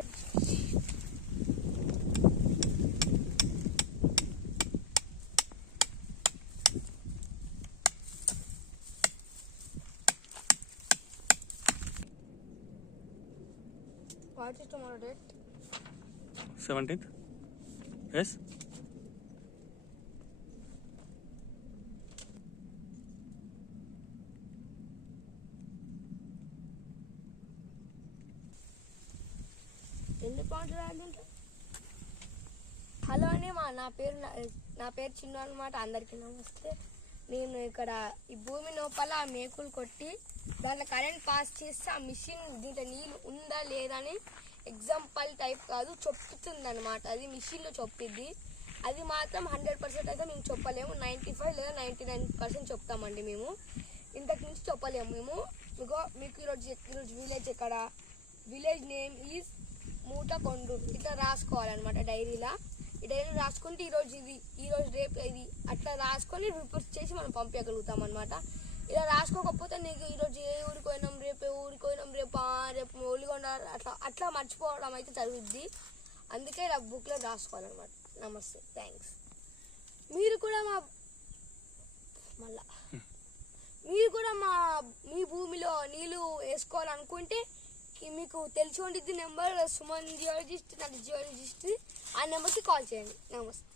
What is tomorrow date? 17th. Yes. Hello అండి, నా పేరు చిన్ను అనమాట. అందరికీ నమస్తే. నేను ఇక్కడ ఈ భూమి లోపల మేకులు కొట్టి దాంట్లో కరెంట్ పాస్ చేస్తే ఆ మిషన్ దీంట్లో నీళ్ళు ఉందా లేదా అని ఎగ్జాంపుల్ టైప్ కాదు, చెప్తుంది అనమాట. అది మిషన్లో చెప్పిద్ది. అది మాత్రం 100% అయితే మేము చెప్పలేము. 95 లేదా 99% చెప్తామండి మేము. ఇంతకు నుంచి చెప్పలేము మేము. మీకు ఈరోజు విలేజ్ ఎక్కడ, విలేజ్ నేమ్ ఈజ్ మూటకొండూరు ఇట్లా రాసుకోవాలన్నమాట డైరీలో. ఈ డైరీ రాసుకుంటే ఈరోజు రేపు ఇది అట్లా రాసుకొని రిపోర్ట్ చేసి మనం పంపించగలుగుతాం అనమాట. ఇలా రాసుకోకపోతే నీకు ఈరోజు ఏ ఊరికి పోయినాం, రేపు ఏ ఊరికి పోయినాం, రేపు ఒలిగొండ అట్లా మర్చిపోవడం అయితే జరుగుద్ది. అందుకే ఇలా బుక్లో రాసుకోవాలన్నమాట. నమస్తే, థ్యాంక్స్. మీరు కూడా మీ భూమిలో నీళ్ళు వేసుకోవాలనుకుంటే మీకు తెలిసి ఉండిద్ది నెంబర్, సుమన్ జియాలజిస్ట్, నాకు జియాలజిస్ట్. ఆ నెంబర్కి కాల్ చేయండి. నమస్తే.